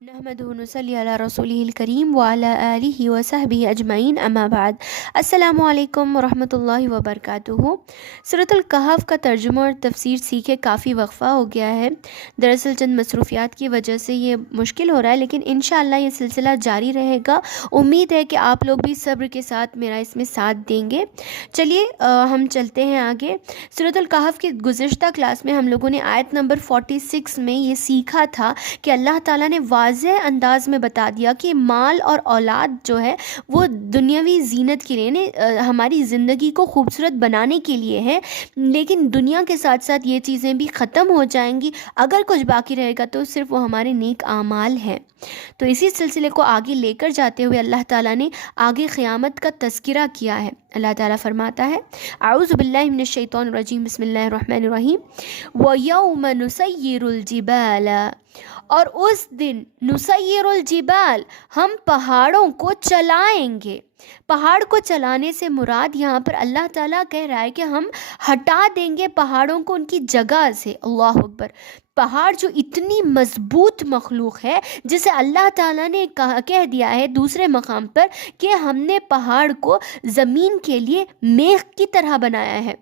نحمده ونصلي على رسوله الكريم وعلى آله وصحبه أجمعین اما بعد۔ السلام علیکم ورحمۃ اللہ وبرکاتہ۔ سورۃ الکہف کا ترجمہ اور تفسیر سیکھے کافی وقفہ ہو گیا ہے، دراصل چند مصروفیات کی وجہ سے یہ مشکل ہو رہا ہے، لیکن انشاءاللہ یہ سلسلہ جاری رہے گا۔ امید ہے کہ آپ لوگ بھی صبر کے ساتھ میرا اس میں ساتھ دیں گے۔ چلیے ہم چلتے ہیں آگے۔ سورۃ الکہف کی گزشتہ کلاس میں ہم لوگوں نے آیت نمبر 46 میں یہ سیکھا تھا کہ اللہ تعالیٰ نے واضح انداز میں بتا دیا کہ مال اور اولاد جو ہے وہ دنیاوی زینت کے لیے، ہماری زندگی کو خوبصورت بنانے کے لیے ہے، لیکن دنیا کے ساتھ ساتھ یہ چیزیں بھی ختم ہو جائیں گی۔ اگر کچھ باقی رہے گا تو صرف وہ ہمارے نیک اعمال ہیں۔ تو اسی سلسلے کو آگے لے کر جاتے ہوئے اللہ تعالیٰ نے آگے قیامت کا تذکرہ کیا ہے۔ اللہ تعالیٰ فرماتا ہے، اعوذ باللہ من الشیطان الرجیم، بسم اللہ الرحمن الرحیم، وَيَوْمَ نُسَيِّرُ الْجِبَالَ، اور اس دن نسیر الجبال، ہم پہاڑوں کو چلائیں گے۔ پہاڑ کو چلانے سے مراد یہاں پر اللہ تعالیٰ کہہ رہا ہے کہ ہم ہٹا دیں گے پہاڑوں کو ان کی جگہ سے۔ اللہ اکبر۔ پہاڑ جو اتنی مضبوط مخلوق ہے، جسے اللہ تعالیٰ نے کہہ دیا ہے دوسرے مقام پر کہ ہم نے پہاڑ کو زمین کے لیے میخ کی طرح بنایا ہے۔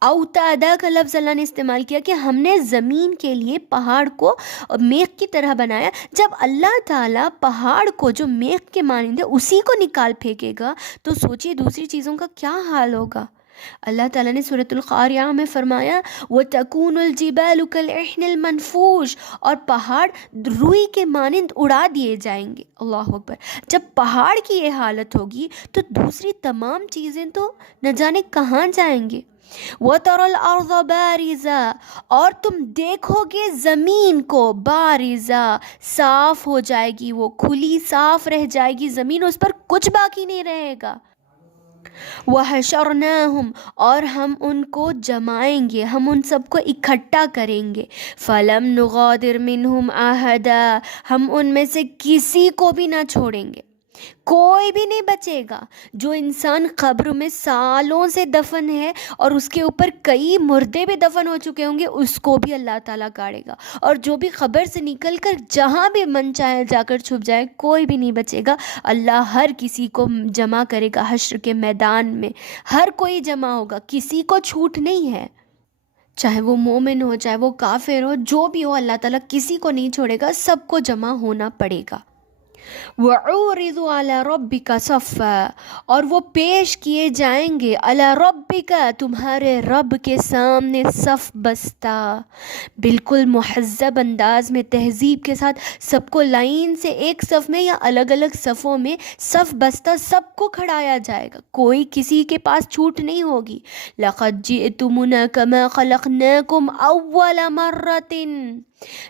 اوتادا کا لفظ اللہ نے استعمال کیا کہ ہم نے زمین کے لیے پہاڑ کو میخ کی طرح بنایا۔ جب اللہ تعالیٰ پہاڑ کو جو میخ کے مانند ہے اسی کو نکال پھینکے گا تو سوچئے دوسری چیزوں کا کیا حال ہوگا۔ اللہ تعالیٰ نے سورۃ القاریہ میں فرمایا، وَتَكُونُ الْجِبَالُ كَالْعِهْنِ الْمَنْفُوشِ، اور پہاڑ روئی کے مانند اڑا دیے جائیں گے۔ اللہ اکبر۔ جب پہاڑ کی یہ حالت ہوگی تو دوسری تمام چیزیں تو نہ جانے کہاں جائیں گے۔ وَتَرَى الْأَرْضَ بَارِزَةً، اور تم دیکھو گے زمین کو، بارزہ، صاف ہو جائے گی، وہ کھلی صاف رہ جائے گی زمین، اس پر کچھ باقی نہیں رہے گا۔ وَحَشَرْنَاهُمْ، اور ہم ان کو جمائیں گے، ہم ان سب کو اکٹھا کریں گے۔ فَلَمْ نُغَادِرْ مِنْهُمْ أَحَدًا، ہم ان میں سے کسی کو بھی نہ چھوڑیں گے، کوئی بھی نہیں بچے گا۔ جو انسان قبر میں سالوں سے دفن ہے اور اس کے اوپر کئی مردے بھی دفن ہو چکے ہوں گے، اس کو بھی اللہ تعالیٰ کاڑے گا، اور جو بھی قبر سے نکل کر جہاں بھی من چاہے جا کر چھپ جائے، کوئی بھی نہیں بچے گا۔ اللہ ہر کسی کو جمع کرے گا حشر کے میدان میں، ہر کوئی جمع ہوگا، کسی کو چھوٹ نہیں ہے، چاہے وہ مومن ہو چاہے وہ کافر ہو، جو بھی ہو، اللہ تعالیٰ کسی کو نہیں چھوڑے گا، سب کو جمع ہونا پڑے گا۔ وَعُورِضُوا عَلَى رَبِّكَ صَفًّا، اور وہ پیش کیے جائیں گے، عَلَى رَبِّكَ، تمہارے رب کے سامنے، صف بستہ، بالکل مہذب انداز میں، تہذیب کے ساتھ سب کو لائن سے ایک صف میں یا الگ الگ صفوں میں صف بستہ سب کو کھڑایا جائے گا، کوئی کسی کے پاس چھوٹ نہیں ہوگی۔ لَقَدْ جِئْتُمُونَا كَمَا خَلَقْنَاكُمْ أَوَّلَ مَرَّةٍ،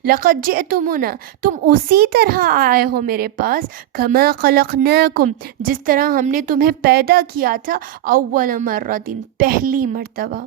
لقد جئتمونا، تم اسی طرح آئے ہو میرے پاس، کما خلقناکم، جس طرح ہم نے تمہیں پیدا کیا تھا، اول مرۃ، پہلی مرتبہ۔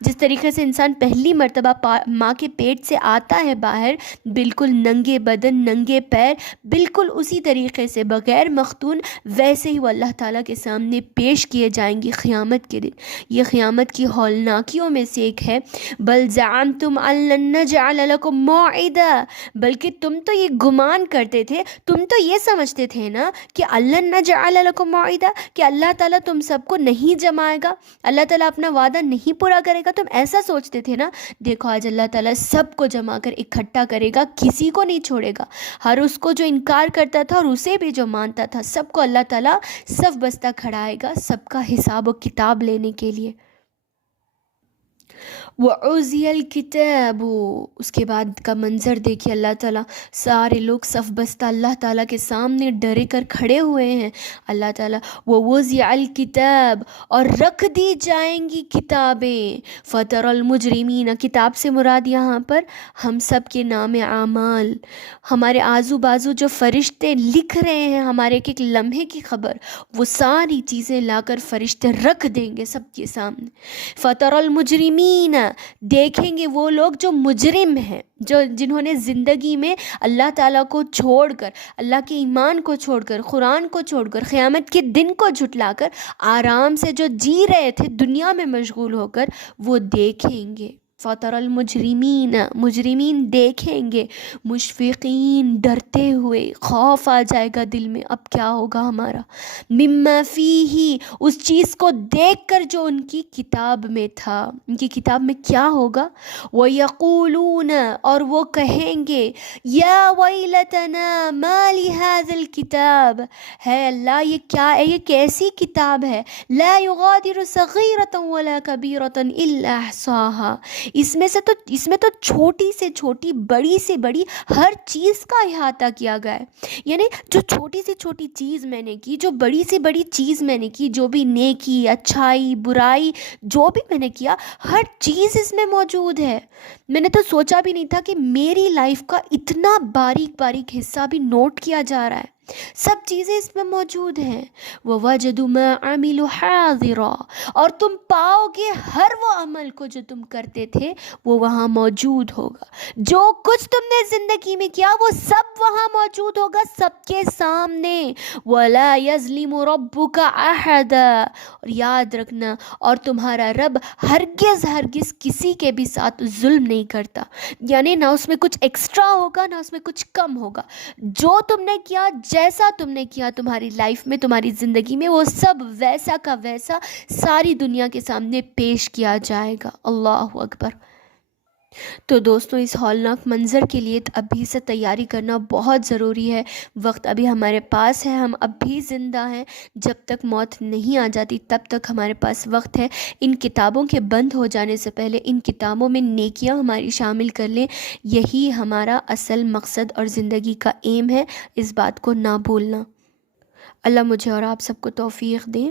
جس طریقے سے انسان پہلی مرتبہ ماں کے پیٹ سے آتا ہے باہر، بالکل ننگے بدن ننگے پیر، بالکل اسی طریقے سے بغیر مختون، ویسے ہی وہ اللہ تعالیٰ کے سامنے پیش کیے جائیں گے قیامت کے دن۔ یہ قیامت کی ہولناکیوں میں سے ایک ہے۔ بل زعمتم ان لن نجعل لکم موعدا، بلکہ تم تو یہ گمان کرتے تھے، تم تو یہ سمجھتے تھے نا کہ لن نجعل لکم موعدا، کہ اللہ تعالیٰ تم سب کو نہیں جمائے گا، اللہ تعالیٰ اپنا وعدہ نہیں پورا کرے گا، تم ایسا سوچتے تھے نا۔ دیکھو آج اللہ تعالیٰ سب کو جمع کر اکٹھا کرے گا، کسی کو نہیں چھوڑے گا، ہر اس کو جو انکار کرتا تھا اور اسے بھی جو مانتا تھا، سب کو اللہ تعالیٰ صف بستہ کھڑائے گا، سب کا حساب و کتاب لینے کے لیے۔ وَعُزِيَ الْكِتَابُ، اس کے بعد کا منظر دیکھیے، اللہ تعالیٰ سارے لوگ صف بستہ اللہ تعالیٰ کے سامنے ڈرے کر کھڑے ہوئے ہیں۔ اللہ تعالیٰ وَوُزِعَ الْكِتَابُ، اور رکھ دی جائیں گی کتابیں، فَتَرَى الْمُجْرِمِينَ، کتاب سے مراد یہاں پر ہم سب کے نام اعمال، ہمارے آزو بازو جو فرشتے لکھ رہے ہیں ہمارے ایک ایک لمحے کی خبر، وہ ساری چیزیں لا کر فرشتے رکھ دیں گے سب کے سامنے۔ فَتَرَى الْمُجْرِمِينَ، دیکھیں گے وہ لوگ جو مجرم ہیں، جنہوں نے زندگی میں اللہ تعالیٰ کو چھوڑ کر، اللہ کے ایمان کو چھوڑ کر، قرآن کو چھوڑ کر، قیامت کے دن کو جھٹلا کر آرام سے جو جی رہے تھے دنیا میں مشغول ہو کر، وہ دیکھیں گے۔ فَتَرَى الْمُجْرِمِينَ مجرمین دیکھیں گے مشفقین ڈرتے ہوئے، خوف آ جائے گا دل میں، اب کیا ہوگا ہمارا، مما فیہ اس چیز کو دیکھ کر جو ان کی کتاب میں تھا، ان کی کتاب میں کیا ہوگا، وَيَقُولُونَ اور وہ کہیں گے یا ویلتنا ما لِهَذَا الْكِتَابِ ہے اللہ یہ کیا ہے، یہ کیسی کتاب ہے، لا یغادر صغیرۃ ولا کبیرۃ الا احصاها اس میں تو چھوٹی سے چھوٹی بڑی سے بڑی ہر چیز کا احاطہ کیا گیا ہے، یعنی جو چھوٹی سے چھوٹی چیز میں نے کی، جو بڑی سے بڑی چیز میں نے کی، جو بھی نیکی اچھائی برائی جو بھی میں نے کیا، ہر چیز اس میں موجود ہے۔ میں نے تو سوچا بھی نہیں تھا کہ میری لائف کا اتنا باریک باریک حصہ بھی نوٹ کیا جا رہا ہے، سب چیزیں اس میں موجود ہیں۔ وَوَجَدُوا مَا عَمِلُوا حَاضِرًا اور تم پاؤ گے ہر وہ عمل کو جو تم کرتے تھے وہ وہاں موجود ہوگا، جو کچھ تم نے زندگی میں کیا وہ سب وہاں موجود ہوگا، سب کے سامنے۔ وَلَا يَظْلِمُ رَبُّكَ أَحَدًا اور یاد رکھنا اور تمہارا رب ہرگز ہرگز کسی کے بھی ساتھ ظلم نہیں کرتا، یعنی نہ اس میں کچھ ایکسٹرا ہوگا نہ اس میں کچھ کم ہوگا، جو تم نے کیا جیسا تم نے کیا تمہاری لائف میں تمہاری زندگی میں وہ سب ویسا کا ویسا ساری دنیا کے سامنے پیش کیا جائے گا۔ اللہ اکبر۔ تو دوستوں اس ہولناک منظر کے لیے ابھی سے تیاری کرنا بہت ضروری ہے، وقت ابھی ہمارے پاس ہے، ہم اب بھی زندہ ہیں، جب تک موت نہیں آ جاتی تب تک ہمارے پاس وقت ہے۔ ان کتابوں کے بند ہو جانے سے پہلے ان کتابوں میں نیکیاں ہماری شامل کر لیں، یہی ہمارا اصل مقصد اور زندگی کا ایم ہے، اس بات کو نہ بھولنا۔ اللہ مجھے اور آپ سب کو توفیق دیں۔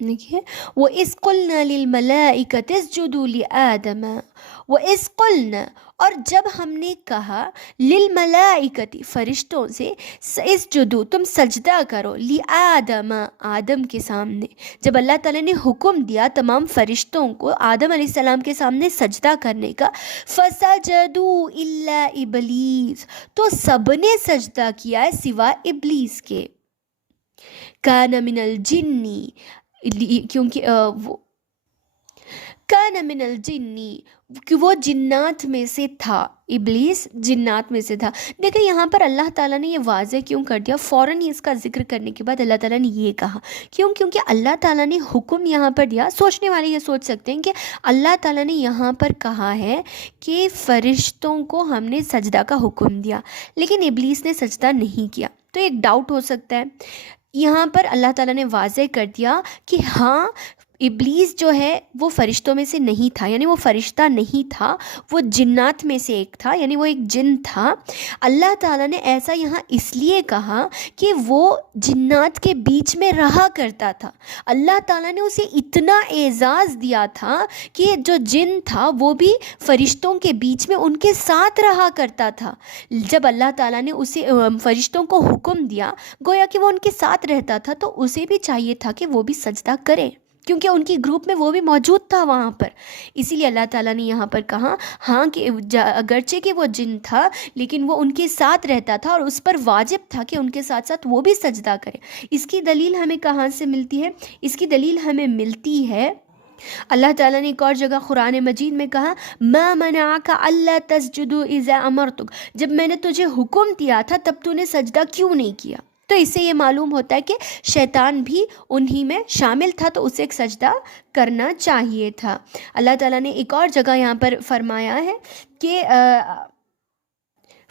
دیکھیے وَإِذْ قُلْنَا لِلْمَلَائِكَةِ اسْجُدُوا لِآدَمَ وَإِذْ قُلْنَا اور جب ہم نے کہا لِلْمَلَائِكَةِ فرشتوں سے اسجدوا تم سجدہ کرو لِآدَمَ آدم کے سامنے، جب اللہ تعالیٰ نے حکم دیا تمام فرشتوں کو آدم علیہ السلام کے سامنے سجدہ کرنے کا، فَسَجَدُوا إِلَّا إِبْلِيسَ تو سب نے سجدہ کیا ہے سوائے ابلیس کے، کَانَ مِنَ الْجِنِّ کیونکہ وہ کَانَ مِنَ الْجِنِّ کہ وہ جنات میں سے تھا، ابلیس جنات میں سے تھا۔ دیکھیں یہاں پر اللہ تعالیٰ نے یہ واضح کیوں کر دیا، فوراً ہی اس کا ذکر کرنے کے بعد اللہ تعالیٰ نے یہ کہا کیونکہ اللہ تعالیٰ نے حکم یہاں پر دیا۔ سوچنے والے یہ سوچ سکتے ہیں کہ اللہ تعالیٰ نے یہاں پر کہا ہے کہ فرشتوں کو ہم نے سجدہ کا حکم دیا لیکن ابلیس نے سجدہ نہیں کیا، تو ایک ڈاؤٹ ہو سکتا ہے۔ یہاں پر اللہ تعالیٰ نے واضح کر دیا کہ ہاں ابلیس جو ہے وہ فرشتوں میں سے نہیں تھا، یعنی وہ فرشتہ نہیں تھا، وہ جنات میں سے ایک تھا، یعنی وہ ایک جن تھا۔ اللہ تعالیٰ نے ایسا یہاں اس لیے کہا کہ وہ جنات کے بیچ میں رہا کرتا تھا، اللہ تعالیٰ نے اسے اتنا اعزاز دیا تھا کہ جو جن تھا وہ بھی فرشتوں کے بیچ میں ان کے ساتھ رہا کرتا تھا۔ جب اللہ تعالیٰ نے اسے فرشتوں کو حکم دیا گویا کہ وہ ان کے ساتھ رہتا تھا، تو اسے بھی چاہیے تھا کہ وہ بھی سجدہ کرے کیونکہ ان کی گروپ میں وہ بھی موجود تھا وہاں پر۔ اسی لیے اللہ تعالیٰ نے یہاں پر کہا ہاں کہ اگرچہ کہ وہ جن تھا لیکن وہ ان کے ساتھ رہتا تھا اور اس پر واجب تھا کہ ان کے ساتھ ساتھ وہ بھی سجدہ کرے۔ اس کی دلیل ہمیں کہاں سے ملتی ہے؟ اس کی دلیل ہمیں ملتی ہے اللہ تعالیٰ نے ایک اور جگہ قرآن مجید میں کہا ما منعک الا تسجد اذا امرتک جب میں نے تجھے حکم دیا تھا تب تو نے سجدہ کیوں نہیں کیا؟ تو اس سے یہ معلوم ہوتا ہے کہ شیطان بھی انہی میں شامل تھا تو اسے ایک سجدہ کرنا چاہیے تھا۔ اللہ تعالیٰ نے ایک اور جگہ یہاں پر فرمایا ہے کہ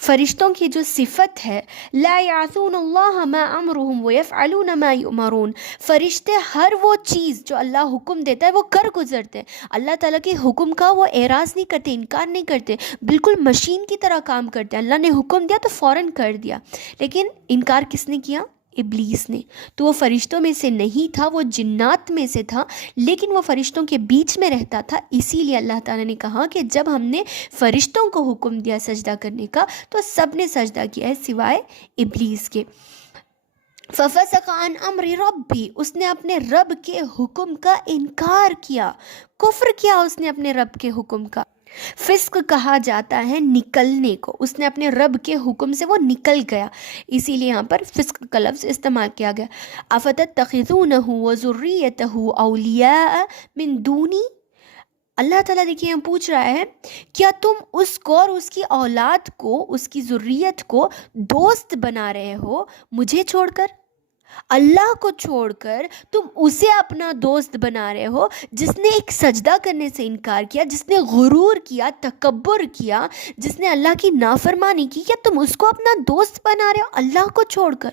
فرشتوں کی جو صفت ہے لا یعصون اللہ ما امرهم ویفعلون ما یؤمرون، فرشتے ہر وہ چیز جو اللہ حکم دیتا ہے وہ کر گزرتے ہیں، اللہ تعالیٰ کے حکم کا وہ اعراض نہیں کرتے، انکار نہیں کرتے، بالکل مشین کی طرح کام کرتے ہیں۔ اللہ نے حکم دیا تو فوراً کر دیا، لیکن انکار کس نے کیا؟ ابلیس نے۔ تو وہ فرشتوں میں سے نہیں تھا، وہ جنات میں سے تھا، لیکن وہ فرشتوں کے بیچ میں رہتا تھا، اسی لیے اللہ تعالیٰ نے کہا کہ جب ہم نے فرشتوں کو حکم دیا سجدہ کرنے کا تو سب نے سجدہ کیا ہے سوائے ابلیس کے۔ فَفَسَقَ عَنْ أَمْرِ رَبِّهِ اس نے اپنے رب کے حکم کا انکار کیا، کفر کیا اس نے اپنے رب کے حکم کا۔ فسق کہا جاتا ہے نکلنے کو، اس نے اپنے رب کے حکم سے وہ نکل گیا، اسی لیے یہاں پر فسق کا لفظ استعمال کیا گیا۔ أَفَتَتَّخِذُونَهُ وَذُرِّيَّتَهُ أَوْلِيَاءَ مِن دُونِي اللہ تعالیٰ دیکھیے ہم پوچھ رہا ہے کیا تم اس کو اور اس کی اولاد کو، اس کی ذریت کو دوست بنا رہے ہو مجھے چھوڑ کر؟ اللہ کو چھوڑ کر تم اسے اپنا دوست بنا رہے ہو، جس نے ایک سجدہ کرنے سے انکار کیا، جس نے غرور کیا، تکبر کیا، جس نے اللہ کی نافرمانی کی، کیا تم اس کو اپنا دوست بنا رہے ہو اللہ کو چھوڑ کر؟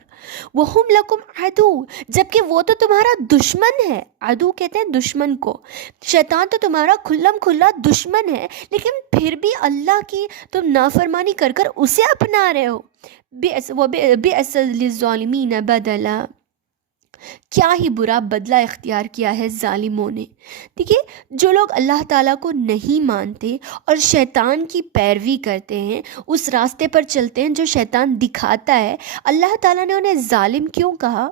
وَهُمْ لَكُمْ عَدُوٌّ، جبکہ وہ تو تمہارا دشمن ہے۔ عدو کہتے ہیں دشمن کو، شیطان تو تمہارا کھلم کھلا دشمن ہے، لیکن پھر بھی اللہ کی تم نافرمانی کر کر اسے اپنا رہے ہو۔ بِئْسَ لِلظَّالِمِينَ بَدَلًا، کیا ہی برا بدلہ اختیار کیا ہے ظالموں نے۔ دیکھیے جو لوگ اللہ تعالیٰ کو نہیں مانتے اور شیطان کی پیروی کرتے ہیں، اس راستے پر چلتے ہیں جو شیطان دکھاتا ہے، اللہ تعالیٰ نے انہیں ظالم کیوں کہا؟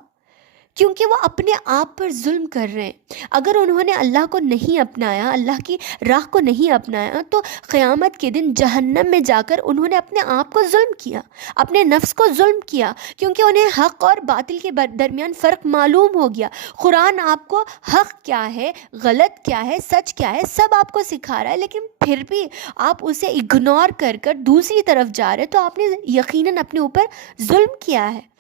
کیونکہ وہ اپنے آپ پر ظلم کر رہے ہیں۔ اگر انہوں نے اللہ کو نہیں اپنایا، اللہ کی راہ کو نہیں اپنایا، تو قیامت کے دن جہنم میں جا کر انہوں نے اپنے آپ کو ظلم کیا، اپنے نفس کو ظلم کیا، کیونکہ انہیں حق اور باطل کے درمیان فرق معلوم ہو گیا۔ قرآن آپ کو حق کیا ہے، غلط کیا ہے، سچ کیا ہے، سب آپ کو سکھا رہا ہے، لیکن پھر بھی آپ اسے اگنور کر کر دوسری طرف جا رہے، تو آپ نے یقیناً اپنے اوپر ظلم کیا ہے۔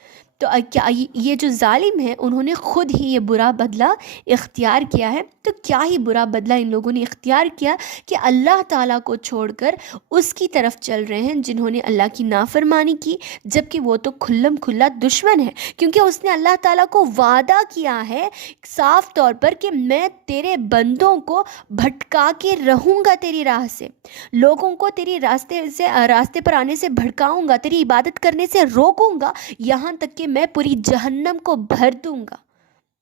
تو کیا یہ جو ظالم ہیں انہوں نے خود ہی یہ برا بدلہ اختیار کیا ہے؟ تو کیا ہی برا بدلہ ان لوگوں نے اختیار کیا کہ اللہ تعالیٰ کو چھوڑ کر اس کی طرف چل رہے ہیں جنہوں نے اللہ کی نافرمانی کی، جبکہ وہ تو کھلم کھلا دشمن ہے، کیونکہ اس نے اللہ تعالیٰ کو وعدہ کیا ہے صاف طور پر کہ میں تیرے بندوں کو بھٹکا کے رہوں گا، تیری راہ سے لوگوں کو تیری راستے پر آنے سے بھڑکاؤں گا، تیری عبادت کرنے سے روکوں گا، یہاں تک کہ میں پوری جہنم کو بھر دوں گا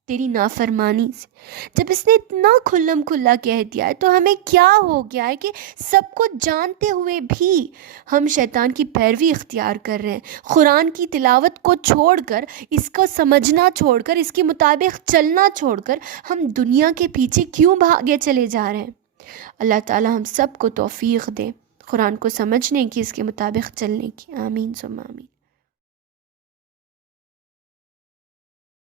تیری نافرمانی سے۔ جب اس نے اتنا کھلم کھلا کہہ دیا ہے تو ہمیں کیا ہو گیا ہے کہ سب کو جانتے ہوئے بھی ہم شیطان کی پیروی اختیار کر رہے ہیں، قرآن کی تلاوت کو چھوڑ کر، اس کو سمجھنا چھوڑ کر، اس کے مطابق چلنا چھوڑ کر ہم دنیا کے پیچھے کیوں بھاگے چلے جا رہے ہیں؟ اللہ تعالی ہم سب کو توفیق دے قرآن کو سمجھنے کی، اس کے مطابق چلنے کی۔ آمین ثم آمین۔